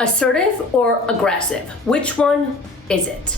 Assertive or aggressive? Which one is it?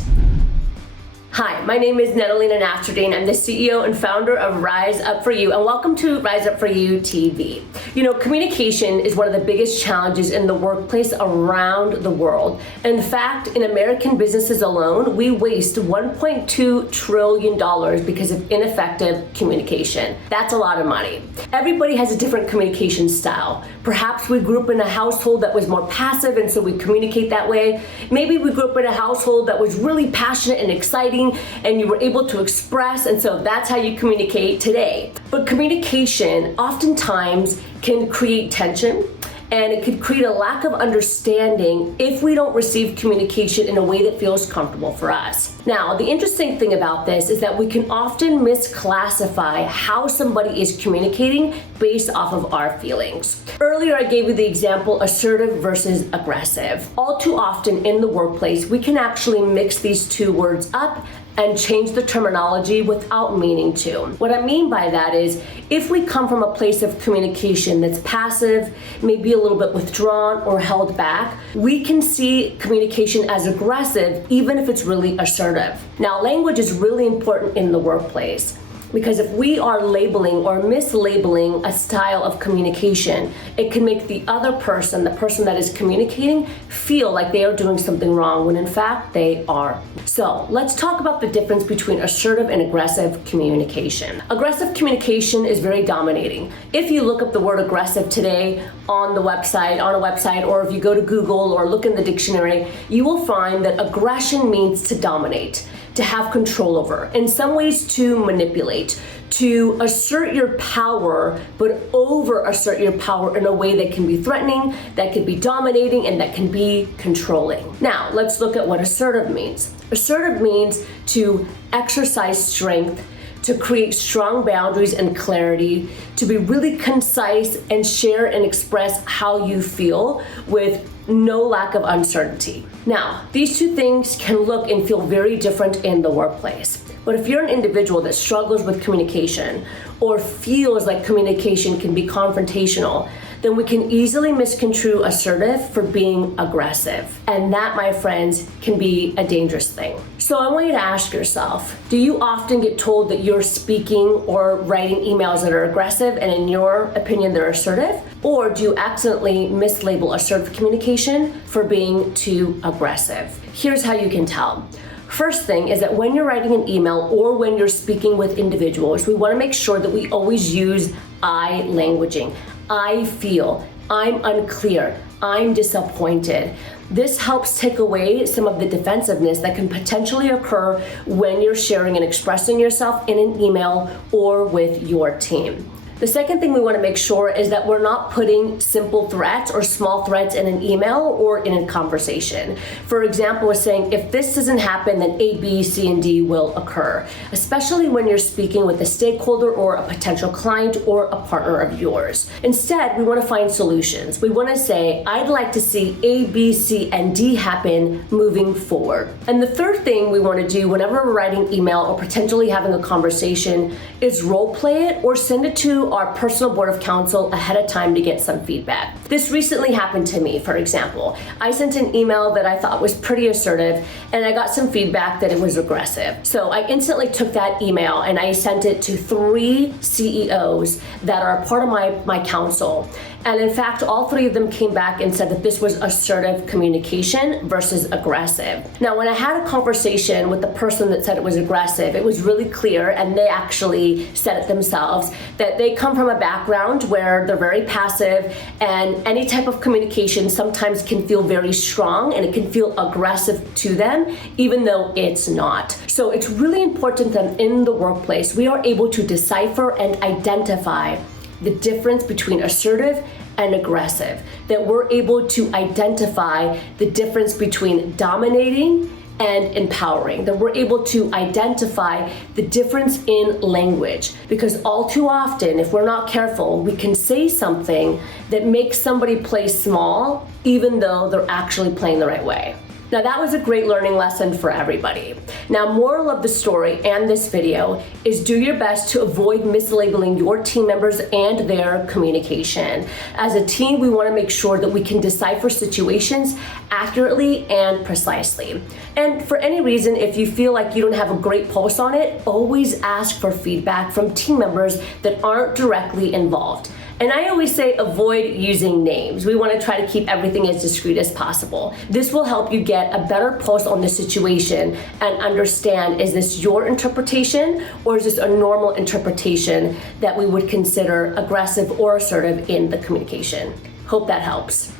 Hi, my name is Natalina Nastradine. I'm the CEO and founder of Rise Up For You, and welcome to Rise Up For You TV. You know, communication is one of the biggest challenges in the workplace around the world. In fact, in American businesses alone, we waste $1.2 trillion because of ineffective communication. That's a lot of money. Everybody has a different communication style. Perhaps we grew up in a household that was more passive, and so we communicate that way. Maybe we grew up in a household that was really passionate and exciting, and you were able to express, and so that's how you communicate today. But communication oftentimes can create tension, and it could create a lack of understanding if we don't receive communication in a way that feels comfortable for us. Now, the interesting thing about this is that we can often misclassify how somebody is communicating based off of our feelings. Earlier, I gave you the example assertive versus aggressive. All too often in the workplace, we can actually mix these two words up and change the terminology without meaning to. What I mean by that is, if we come from a place of communication that's passive, maybe a little bit withdrawn or held back, we can see communication as aggressive even if it's really assertive. Now, language is really important in the workplace, because if we are labeling or mislabeling a style of communication, it can make the other person, the person that is communicating, feel like they are doing something wrong when in fact they are. So let's talk about the difference between assertive and aggressive communication. Aggressive communication is very dominating. If you look up the word aggressive today on a website, or if you go to Google or look in the dictionary, you will find that aggression means to dominate, to have control over, in some ways to manipulate, to assert your power, but over assert your power in a way that can be threatening, that can be dominating, and that can be controlling. Now, let's look at what assertive means. Assertive means to exercise strength, to create strong boundaries and clarity, to be really concise and share and express how you feel with no lack of uncertainty. Now, these two things can look and feel very different in the workplace. But if you're an individual that struggles with communication or feels like communication can be confrontational, then we can easily misconstrue assertive for being aggressive. And that, my friends, can be a dangerous thing. So I want you to ask yourself, do you often get told that you're speaking or writing emails that are aggressive and in your opinion they're assertive? Or do you accidentally mislabel assertive communication for being too aggressive? Here's how you can tell. First thing is that when you're writing an email or when you're speaking with individuals, we want to make sure that we always use I languaging. I feel, I'm unclear, I'm disappointed. This helps take away some of the defensiveness that can potentially occur when you're sharing and expressing yourself in an email or with your team. The second thing we want to make sure is that we're not putting simple threats or small threats in an email or in a conversation. For example, we're saying, if this doesn't happen, then A, B, C, and D will occur, especially when you're speaking with a stakeholder or a potential client or a partner of yours. Instead, we want to find solutions. We want to say, I'd like to see A, B, C, and D happen moving forward. And the third thing we want to do whenever we're writing email or potentially having a conversation is role play it or send it to our personal board of counsel ahead of time to get some feedback. This recently happened to me, for example. I sent an email that I thought was pretty assertive, and I got some feedback that it was aggressive. So I instantly took that email and I sent it to 3 CEOs that are part of my council. And in fact, all 3 of them came back and said that this was assertive communication versus aggressive. Now, when I had a conversation with the person that said it was aggressive, it was really clear, and they actually said it themselves, that they come from a background where they're very passive, and any type of communication sometimes can feel very strong and it can feel aggressive to them, even though it's not. So it's really important that in the workplace, we are able to decipher and identify the difference between assertive and aggressive, that we're able to identify the difference between dominating and empowering, that we're able to identify the difference in language. Because all too often, if we're not careful, we can say something that makes somebody play small, even though they're actually playing the right way. Now that was a great learning lesson for everybody. Now, moral of the story and this video is do your best to avoid mislabeling your team members and their communication. As a team, we want to make sure that we can decipher situations accurately and precisely. And for any reason, if you feel like you don't have a great pulse on it, always ask for feedback from team members that aren't directly involved. And I always say avoid using names. We want to try to keep everything as discreet as possible. This will help you get a better pulse on the situation and understand, is this your interpretation or is this a normal interpretation that we would consider aggressive or assertive in the communication? Hope that helps.